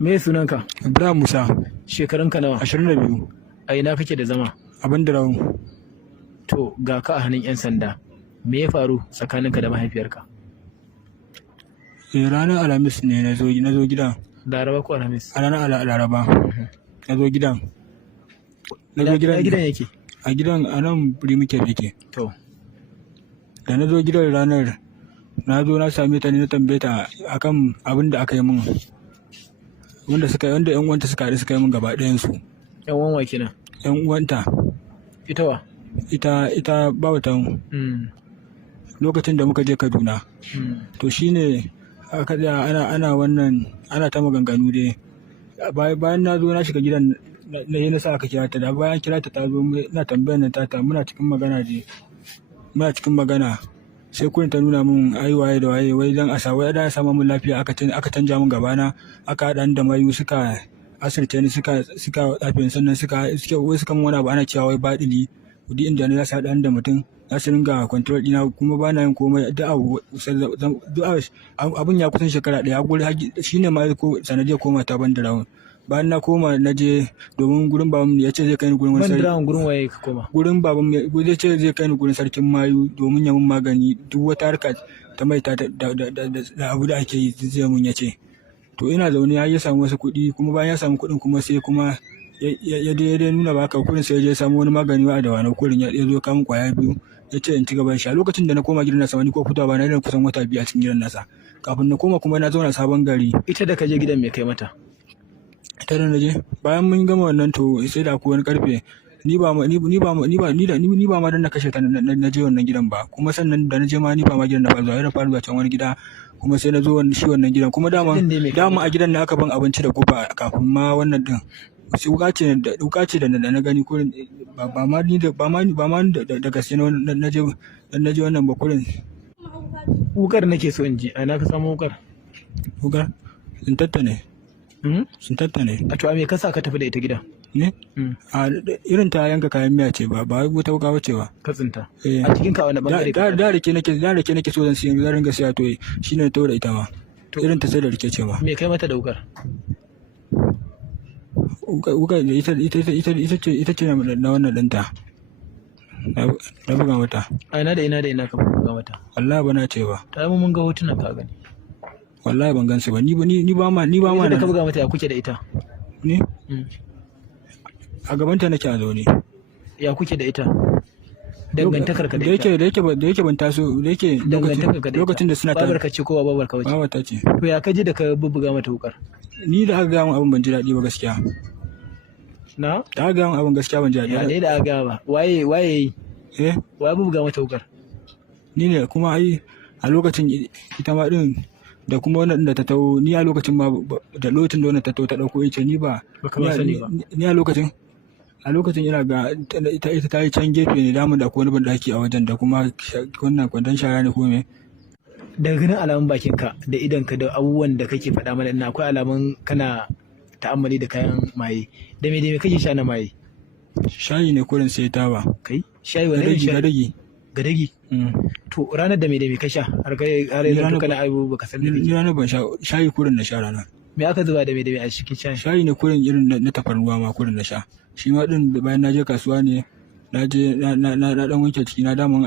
Me sunanka? Ibrahim Musa, Shekarunka nawa? 22, A ina kake da zama? abin da rawu. To ga ka a hannun 'yan sanda. Me ya faru tsakaninka da mahaifiyarka? Ranar Alhamis ne na zo gidan. Laraba ko Alhamis? A ranar Laraba na zo gidan. Ina gidan yake? A gidan a nan Birimiket yake. To, Da na zo gidan ranar, na zo na same ta ne na tambaye ta akan abin da aka yi min. Wanda 'yan uwanta suka haɗu suka yi min gaba ɗayansu. 'yan uwan wa kenan? 'Yan uwanta. Ita wa? Ita bawatan Mm. lokacin da muka je Kaduna. To shine aka tsaya ana ta maganganu dai. Bayan na zo na shiga gidan na sa aka kira ta, da bayan kira ta zo ina tambayar na tata muna cikin magana sai kurin ta nuna min ai waye da waye wai dan wai da sama min lafiya aka canja min gabana, aka haɗa ni da mayu suka asirce ni suka tsafe sannan suka min wani abu ana cewa wai baɗili duk inda ne za su haɗa ni da mutum za su ringa control ɗina kuma ba na yin komai abin ya kusan shekara ɗaya shi ne ma sanadiyar koma ta ban da rawun. Bayan na koma na je domin gurin baban ya ce zai kai ni gurin wani sarki. Ban gurin waye ka koma? Gurin baban zai ce zai kai ni gurin sarkin mayu domin ya mun magani duk wata harka ta maita da abu da ake yi zai mun ya ce. To ina zaune ya samu wasu kuɗi kuma bayan ya samu kuɗin kuma sai kuma ya dai nuna baka kurin sai ya je samu wani magani wa da wani kurin ya zo kamun kwaya 2 ya ce in ci gaban sha. Lokacin da na koma gidan nasa wani ko fitowa ba na da kusan wata 2 a cikin gidan nasa. Kafin na koma kuma na zauna sabon gari. Ita da ka je gidan me kai mata? Ita da na je bayan mun gama wannan to sai da akwai wani karfe ni ba ma dan na kashe ta na je wannan gidan ba, kuma sannan da na je ma ni ba ma gidan na ba zuwa da faru zuwa can wani gida kuma sai na zo wannan gidan kuma dama a gidan ne aka ban abinci da guba kafin ma wannan din. Sai wuka ce da na gani kurin ba ma da gaske na je wannan ba kurin. Wukar nake so in ji, a na ka samu wukar? Wukar sun tattane. Sun tattane. A to a me ka sa ka tafi da ita gidan? Ne? A irin ta yanka kayan miya ce ba wata wuka wace ba. Ka tsinta. A cikin ka wani bangare? Da rake nake so zan ringa siya to shine to da ita ma. Irin ta sai da rake ce ma. Me kai mata da wukar? Wukar ita ce na wannan ɗinta. Na buga mata. A ina da ina ka buga mata? Wallahi ba na ce ba. Ta mun ga hotunan ka gani. Wallahi ban gansu ba. Ni ba ma da ka buga mata ya kuke da ita? Ni? A gabanta nake a zaune. Ya kuke da ita? Dangantakar ka da ita? Da yake ban taso da yake lokacin da suna tare. Babar ka ce ko babar ka wace? Babar ta ce. To ya kaji da ka bubbuga mata wukar? Ni da aka ga mun abin ban ji daɗi ba gaskiya. Na? Da aka ga mun abin gaskiya ban ji daɗi. Ya ne da aka ga ba. Waye yi? Waye bubbuga mata wukar? Ni ne kuma ai a lokacin ita ma din da kuma wannan da ta taho ni a lokacin ma da wannan ta taho ta dauko ita ni ba sani ba. Ni a lokacin ina ga ita ta yi can gefe ne damun da akwai wani bandaki a wajen da kuma wannan kwandon shara ne ko me. Daga ganin alamun bakinka da idanka da abubuwan da kake faɗa mana ina akwai alamun kana ta'ammali da kayan maye. Da me kake sha na maye? Shayi ne kurin sai taba. Kai? Shayi wani shayi? Gadagi? To ranar da me ka sha har yanzu kana aibu baka san ni ranar ban sha shayi kurin na sha ranar. Me aka zuba da me a cikin shayi? Shayi ne kurin irin na tafarnuwa ma kurin na sha. Shi ma din bayan na je kasuwa ne na je na dan wanke ciki na daman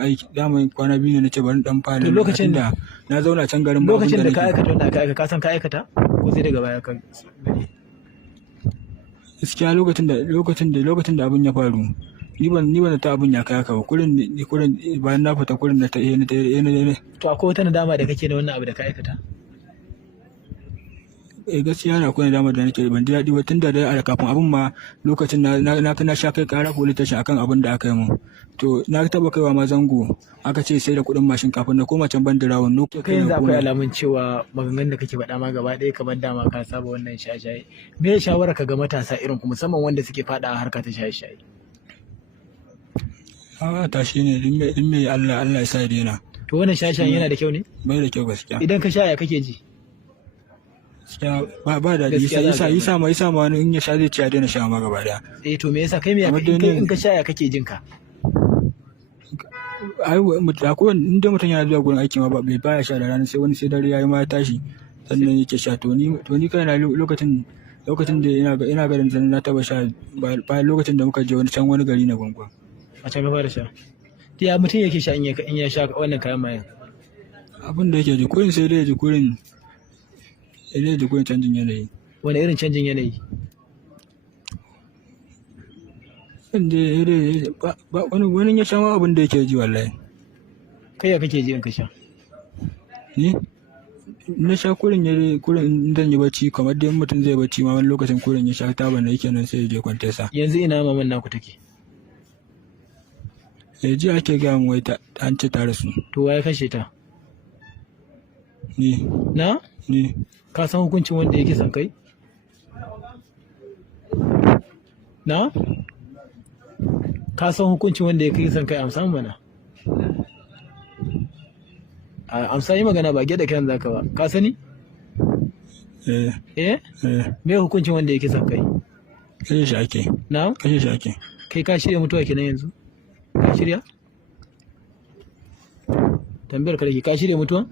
kwana 2 ne nace bari dan fara. To lokacin da na zauna can garin ba. Lokacin da ka aikata wannan ka san ka aikata ko sai daga baya ka gani? Gaskiya lokacin da abin ya faru ni ban ta abin ya kai haka ba kurin bayan na fita kurin da ta to akwai wata nadama da kake da wannan abu da ka aikata? Gaskiya na akwai nadama da nake ban ji daɗi ba tunda da kafin abin ma lokacin na sha kai ƙara police station akan abin da aka yi mun. To na taba kaiwa ma zango aka ce sai da kuɗin mashin kafin na koma can bandirawon lokacin. Kai yanzu akwai alamun cewa maganganun da kake faɗa ma gaba ɗaya kamar dama ka saba wannan shaye-shaye. Me ya shawara ka ga matasa irin ku musamman wanda suke faɗa harka ta shaye-shaye? Ta shi ne din mai Allah ya sa ya daina. To wannan shaye-shayen yana da kyau ne? Bai da kyau gaskiya. Idan ka sha ya kake ji? Ba da yasa ma wani in ya sha zai ci ya daina sha ma gaba daya. To me yasa kai me in ka sha ya kake jin ka? Ai inda mutum yana zuwa gurin aiki ma baya sha da rana sai wani sai dare yayi ma ya tashi sannan yake sha. To ni kaina lokacin da ina garin sannan na taba sha bayan lokacin da muka je wani gari na gwangwan. A can ka fara sha. Ya mutum yake sha in ya sha wannan kayan mayan? Abin da yake ji kurin sai dai ji kurin canjin yanayi. Wani irin canjin yanayi? Wani ya sha ma abin da yake ji wallahi. Kai ya kake ji in ka sha? Ni na sha kurin zan yi bacci kamar dai mutum zai bacci ma wani lokacin kurin ya sha taban da yake nan sai ya je kwanta sa. Yanzu ina maman naku take? Ji ake gaya min wai an ce ta rasu. To waye kashe ta? Ni. Na? Ni. Ka san hukuncin wanda yake son kai? Na? Ka san hukuncin wanda yake son kai amsa mana? Amsa yi magana ba gyada kiran zaka ba. Ka sani? Me hukuncin wanda yake son kai? Kashe shi ake. Na? Kashe shi ake. Kai ka shirya mutuwa kenan yanzu? Ka shirya? Tambayar ka dake ka shirya mutuwa?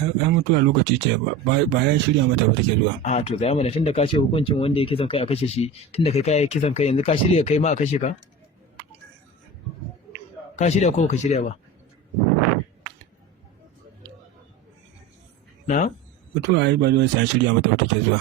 Ai mutuwa lokaci ce ba ya shirya mata ba take zuwa. A to ga mana tunda ka ce hukuncin wanda yake son kai a kashe shi, tunda kai kisan kai yanzu ka shirya kai ma a kashe ka? Ka shirya ko ka shirya ba? Na? Mutuwa ai ba zai shirya mata ba take zuwa.